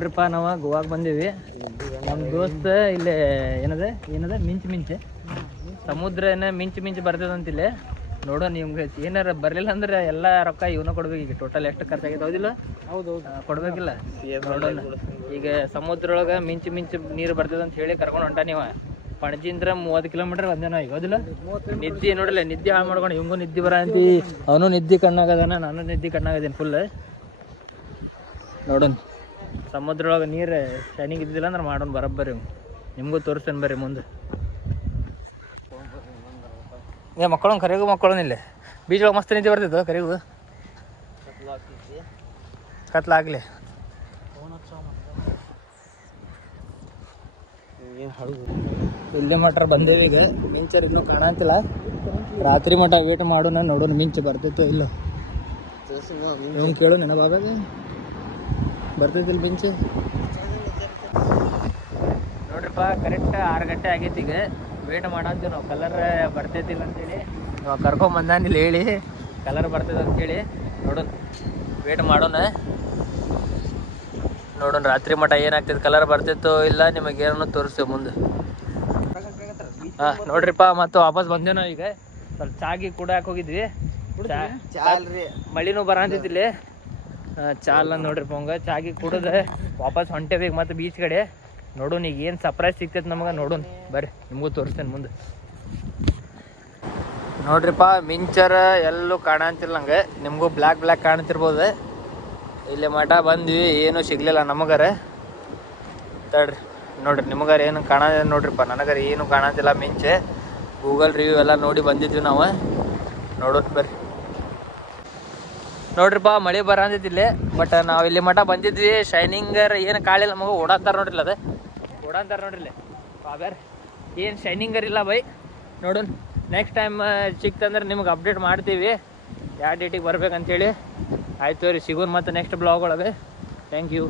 ನೋಡ್ರಿಪ್ಪ ನಾವು ಗೋವಾಗೆ ಬಂದೀವಿ. ನಮ್ಮ ದೋಸ್ತ ಇಲ್ಲಿ ಏನದ ಮಿಂಚ್ ಸಮುದ್ರ ಮಿಂಚ್ ಬರ್ತದಂತಿಲ್ಲ. ನೋಡೋ ನಿಮ್ಗೆ ಏನಾರ ಬರಲಿಲ್ಲ ಅಂದ್ರೆ ಎಲ್ಲ ರೊಕ್ಕ ಇವನ್ನ ಕೊಡ್ಬೇಕು. ಈಗ ಟೋಟಲ್ ಎಷ್ಟು ಖರ್ಚಾಗೈತೆ ಹೌದಿಲ್ಲ? ಹೌದು ಕೊಡ್ಬೇಕಿಲ್ಲ. ನೋಡೋಣ ಈಗ ಸಮುದ್ರ ಒಳಗೆ ಮಿಂಚ್ ನೀರು ಬರ್ತದೆ ಅಂತ ಹೇಳಿ ಕರ್ಕೊಂಡು ಹೊಂಟ ನೀವು. ಪಣಜಿಂದ್ರ 30 ಕಿಲೋಮೀಟರ್ ಬಂದೆ ನಾವು ಈಗ ಹೌದಿಲ್ಲ? ನಿದ್ದೆ ನೋಡಿಲ್ಲ, ನಿದ್ದೆ ಹಾಳು ಮಾಡ್ಕೊಂಡು ಇವಂಗೂ ನಿದ್ದೆ ಬರಂತಿ, ಅವನು ನಿದ್ದೆ ಕಣ್ಣಾಗದಾನ, ನಾನು ನಿದ್ದೆ ಕಣ್ಣಾಗದೇನು ಫುಲ್. ನೋಡೋಣ ಸಮುದ್ರ ಒಳಗೆ ನೀರು ಶೈನಿಂಗ್ ಇದ್ದಿಲ್ಲ ಅಂದ್ರೆ ಮಾಡೋಣ ಬರಬ್ಬರಿ. ನಿಮಗೂ ತೋರಿಸ್ತೇನೆ ಬರ್ರಿ ಮುಂದೆ. ಮಕ್ಕಳೊಂದು ಕರೆಗೂ ಮಕ್ಕಳೊಂದಿಲ್ಲ ಬೀಚ್ ಒಳಗೆ ಮಸ್ತ್ ನಿದ್ದೆ ಬರ್ತಿತ್ತು. ಕರೆಗೂ ಕತ್ಲಾಗ್ಲಿ ಇಲ್ಲಿ ಮಟ್ಟ ಬಂದೇವಿ. ಈಗ ಮಿಂಚರ್ ಇನ್ನೂ ಕಾಣಂತಿಲ್ಲ. ರಾತ್ರಿ ಮಟ್ಟ ವೇಟ್ ಮಾಡೋಣ, ನೋಡೋಣ ಮಿಂಚು ಬರ್ತಿತ್ತು ಇಲ್ಲೋ. ಇವ್ನು ಕೇಳು ನೆನ ಬಾಬಾಗ ಬರ್ತೈತಿಲ್ಲ ಮಿಂಚು. ನೋಡ್ರಿಪ್ಪ ಕರೆಕ್ಟ್ 6 ಗಂಟೆ ಆಗೈತಿ. ಈಗ ವೇಟ್ ಮಾಡಂತೀವಿ ನಾವು, ಕಲರ್ ಬರ್ತೈತಿಲ್ಲ ಅಂತೇಳಿ. ನಾವು ಕರ್ಕೊಂಬಂದಾನಿಲ್ಲ ಹೇಳಿ ಕಲರ್ ಬರ್ತೈತೆ ಅಂತೇಳಿ. ನೋಡೋಣ ವೇಟ್ ಮಾಡೋಣ ರಾತ್ರಿ ಮಟ್ಟ ಏನಾಗ್ತೈತೆ, ಕಲರ್ ಬರ್ತಿತ್ತೋ ಇಲ್ಲ ನಿಮಗೇನೋ ತೋರಿಸ್ತೇವೆ ಮುಂದೆ. ಹಾಂ ನೋಡ್ರಿಪ್ಪ ಮತ್ತು ವಾಪಸ್ ಬಂದೇವು ನಾವು. ಈಗ ಸ್ವಲ್ಪ ಚಾಗಿ ಕುಡಾಕ್ ಹೋಗಿದ್ವಿ. ಮಳಿನೂ ಬರಂತಿದ್ದಿಲ್ಲ. ಚಾಲ ನೋಡ್ರಿಪ್ಪ ಹಂಗೆ ಚಾಗಿ ಕುಡಿದು ವಾಪಸ್ ಹೊಂಟೇಬೇಕು ಮತ್ತು ಬೀಚ್ ಕಡೆ. ನೋಡೋಣ ಈಗ ಏನು ಸರ್ಪ್ರೈಸ್ ಸಿಗ್ತೈತೆ ನಮಗೆ. ನೋಡೋಣ ಬರ್ರಿ ನಿಮಗೂ ತೋರಿಸ್ತೇನೆ ಮುಂದೆ. ನೋಡ್ರಿಪ್ಪ ಮಿಂಚರ ಎಲ್ಲೂ ಕಾಣಂತಿಲ್ಲ ನಂಗೆ. ನಿಮಗೂ ಬ್ಲ್ಯಾಕ್ ಕಾಣ್ತಿರ್ಬೋದು. ಇಲ್ಲಿ ಮಠ ಬಂದ್ವಿ, ಏನೂ ಸಿಗ್ಲಿಲ್ಲ ನಮಗಾರ. ತಡ್ರಿ ನೋಡ್ರಿ ನಿಮಗಾರ ಏನು ಕಾಣೋದಿಲ್ಲ ನೋಡ್ರಿಪ್ಪ. ನನಗಾರ ಏನು ಕಾಣಂತಿಲ್ಲ ಮಿಂಚೆ. ಗೂಗಲ್ ರಿವ್ಯೂ ಎಲ್ಲ ನೋಡಿ ಬಂದಿದ್ವಿ ನಾವು. ನೋಡೋಣ ಬರ್ರಿ. ನೋಡ್ರಿಪ್ಪ ಮಳೆ ಬರಂದಿದ್ದಿಲ್ಲ, ಬಟ್ ನಾವು ಇಲ್ಲಿ ಮಠ ಬಂದಿದ್ವಿ. ಶೈನಿಂಗರ್ ಏನು ಕಾಳಿಲ್ಲ ನಮಗೆ. ಓಡಾಂತಾರ ನೋಡ್ರಿಲ್ಲ, ಅದು ಓಡಾಂತಾರ ನೋಡ್ರಿಲ್ಲ ಬಾಬ್ಯಾರ. ಏನು ಶೈನಿಂಗರ್ ಇಲ್ಲ ಬೈ. ನೋಡೋಣ ನೆಕ್ಸ್ಟ್ ಟೈಮ್ ಸಿಕ್ತಂದ್ರೆ ನಿಮ್ಗೆ ಅಪ್ಡೇಟ್ ಮಾಡ್ತೀವಿ ಯಾವ ಡೇಟಿಗೆ ಬರ್ಬೇಕಂತೇಳಿ. ಆಯ್ತು ರೀ, ಸಿಗೋಣ ಮತ್ತು ನೆಕ್ಸ್ಟ್ ಬ್ಲಾಗ್ ಒಳಗೆ. Thank you.